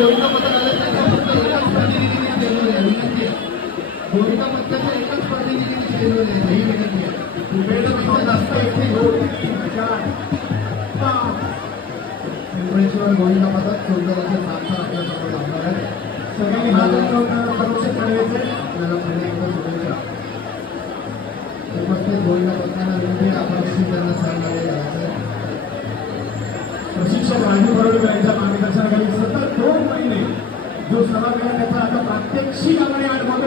गोविंदा पथक आलं त्याचा फक्त एकच प्रतिनिधीने केलेलं आहे, विनंती आहे. गोविंदा पथकाचं एकच प्रतिनिधीने केलेलं आहे, ही विनंती आहे. मुंबईपेक्षा जास्त इथे मुंबईश्वर गोविंदा पथक चौदाचे 7 आपल्या समोर लागणार आहे. सगळ्यांनी पक्ष करायचे आपल्याला पुन्हा एकदा शुभेच्छा. उपस्थित गोविंदा पथकाला विनंती आपण त्यांना सहकार्य करायचं. प्रशिक्षक राजू बरोबर यांच्या मार्गदर्शनाखाली सतत 2 महिने जो सराव केला त्याचा आता प्रात्यक्षिक आपण अनुभव